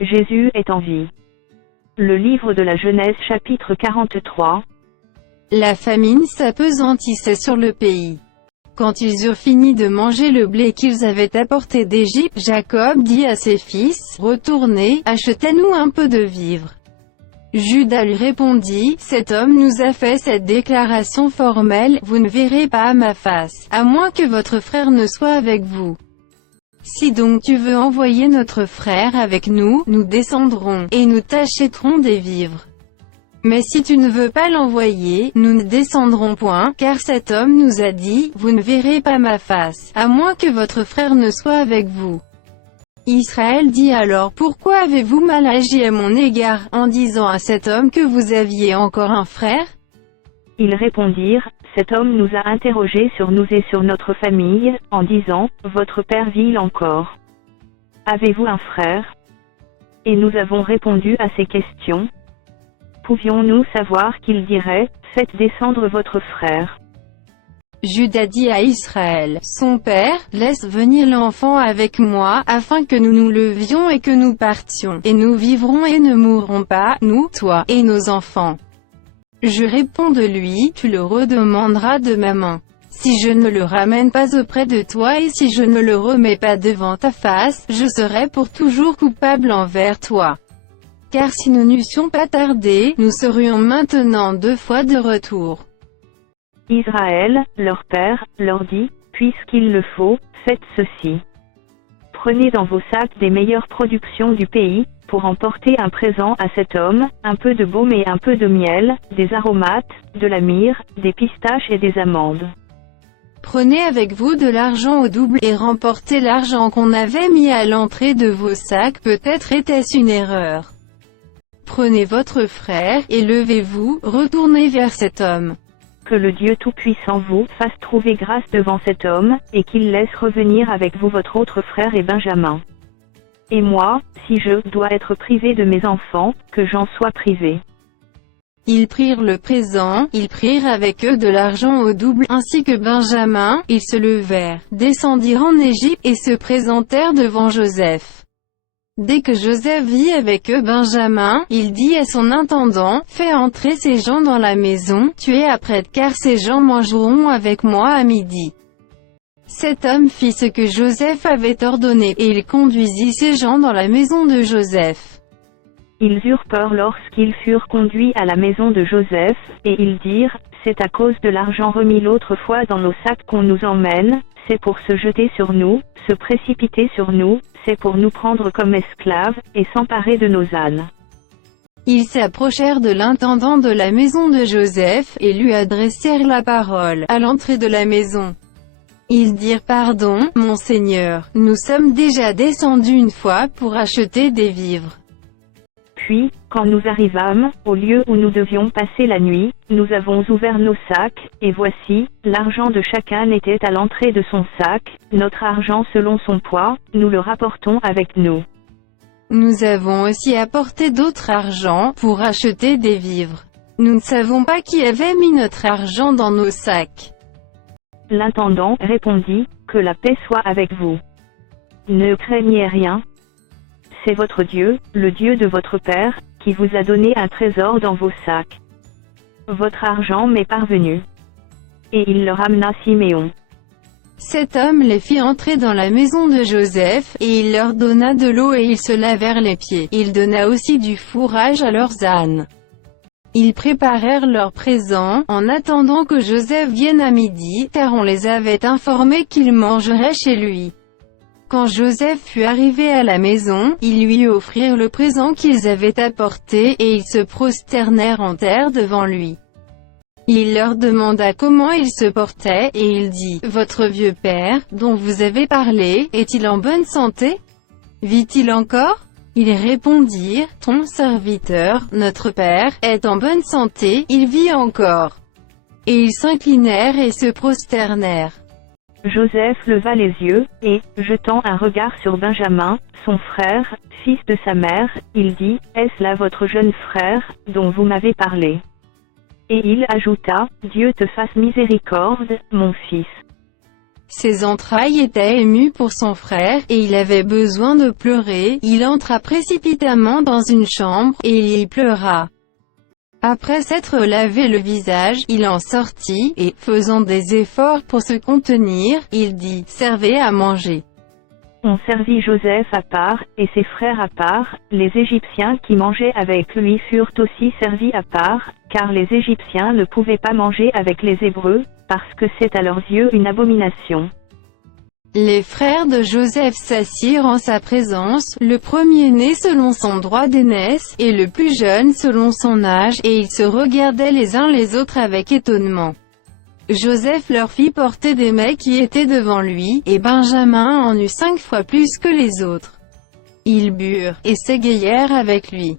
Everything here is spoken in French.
Jésus est en vie. Le livre de la Genèse chapitre 43. La famine s'apesantissait sur le pays. Quand ils eurent fini de manger le blé qu'ils avaient apporté d'Égypte, Jacob dit à ses fils, « Retournez, achetez-nous un peu de vivres. » Juda lui répondit, « Cet homme nous a fait cette déclaration formelle, vous ne verrez pas ma face, à moins que votre frère ne soit avec vous. Si donc tu veux envoyer notre frère avec nous, nous descendrons, et nous t'achèterons des vivres. Mais si tu ne veux pas l'envoyer, nous ne descendrons point, car cet homme nous a dit, vous ne verrez pas ma face, à moins que votre frère ne soit avec vous. » Israël dit alors, pourquoi avez-vous mal agi à mon égard, en disant à cet homme que vous aviez encore un frère? Ils répondirent, cet homme nous a interrogés sur nous et sur notre famille, en disant, votre père vit encore. Avez-vous un frère? Et nous avons répondu à ces questions. Pouvions-nous savoir qu'il dirait, faites descendre votre frère? Juda dit à Israël, son père, laisse venir l'enfant avec moi, afin que nous nous levions et que nous partions, et nous vivrons et ne mourrons pas, nous, toi, et nos enfants. Je réponds de lui, tu le redemanderas de ma main. Si je ne le ramène pas auprès de toi et si je ne le remets pas devant ta face, je serai pour toujours coupable envers toi. Car si nous n'eussions pas tardé, nous serions maintenant 2 fois de retour. Israël, leur père, leur dit, puisqu'il le faut, faites ceci. Prenez dans vos sacs des meilleures productions du pays, pour emporter un présent à cet homme, un peu de baume et un peu de miel, des aromates, de la myrrhe, des pistaches et des amandes. Prenez avec vous de l'argent au double, et remportez l'argent qu'on avait mis à l'entrée de vos sacs, peut-être était-ce une erreur. Prenez votre frère, et levez-vous, retournez vers cet homme. Que le Dieu Tout-Puissant vous fasse trouver grâce devant cet homme, et qu'il laisse revenir avec vous votre autre frère et Benjamin. Et moi, si je dois être privé de mes enfants, que j'en sois privé. Ils prirent le présent, ils prirent avec eux de l'argent au double, ainsi que Benjamin, ils se levèrent, descendirent en Égypte, et se présentèrent devant Joseph. Dès que Joseph vit avec eux Benjamin, il dit à son intendant, « Fais entrer ces gens dans la maison, tu es apprête car ces gens mangeront avec moi à midi. » Cet homme fit ce que Joseph avait ordonné, et il conduisit ces gens dans la maison de Joseph. Ils eurent peur lorsqu'ils furent conduits à la maison de Joseph, et ils dirent, « C'est à cause de l'argent remis l'autre fois dans nos sacs qu'on nous emmène, c'est pour se jeter sur nous, se précipiter sur nous, c'est pour nous prendre comme esclaves, et s'emparer de nos ânes. » Ils s'approchèrent de l'intendant de la maison de Joseph, et lui adressèrent la parole, à l'entrée de la maison. Ils dirent, « Pardon, mon Seigneur, nous sommes déjà descendus une fois pour acheter des vivres. Puis, quand nous arrivâmes, au lieu où nous devions passer la nuit, nous avons ouvert nos sacs, et voici, l'argent de chacun était à l'entrée de son sac, notre argent selon son poids, nous le rapportons avec nous. Nous avons aussi apporté d'autres argent, pour acheter des vivres. Nous ne savons pas qui avait mis notre argent dans nos sacs. » L'intendant répondit, « Que la paix soit avec vous. Ne craignez rien. C'est votre Dieu, le Dieu de votre Père, qui vous a donné un trésor dans vos sacs. Votre argent m'est parvenu. » Et il leur amena Siméon. Cet homme les fit entrer dans la maison de Joseph, et il leur donna de l'eau et ils se lavèrent les pieds. Il donna aussi du fourrage à leurs ânes. Ils préparèrent leurs présents, en attendant que Joseph vienne à midi, car on les avait informés qu'il mangerait chez lui. Quand Joseph fut arrivé à la maison, ils lui offrirent le présent qu'ils avaient apporté, et ils se prosternèrent en terre devant lui. Il leur demanda comment il se portait, et il dit, « Votre vieux père, dont vous avez parlé, est-il en bonne santé? Vit-il encore ?» Ils répondirent, « Ton serviteur, notre père, est en bonne santé, il vit encore. » Et ils s'inclinèrent et se prosternèrent. Joseph leva les yeux, et, jetant un regard sur Benjamin, son frère, fils de sa mère, il dit, « Est-ce là votre jeune frère, dont vous m'avez parlé? » Et il ajouta, « Dieu te fasse miséricorde, mon fils. Ses entrailles étaient émues pour son frère, et il avait besoin de pleurer. Il entra précipitamment dans une chambre, et il y pleura. Après s'être lavé le visage, il en sortit, et, faisant des efforts pour se contenir, il dit, « Servez à manger. » On servit Joseph à part, et ses frères à part. Les Égyptiens qui mangeaient avec lui furent aussi servis à part, car les Égyptiens ne pouvaient pas manger avec les Hébreux, parce que c'est à leurs yeux une abomination. Les frères de Joseph s'assirent en sa présence, le premier-né selon son droit d'aînesse, et le plus jeune selon son âge, et ils se regardaient les uns les autres avec étonnement. Joseph leur fit porter des mets qui étaient devant lui, et Benjamin en eut 5 fois plus que les autres. Ils burent, et s'égayèrent avec lui.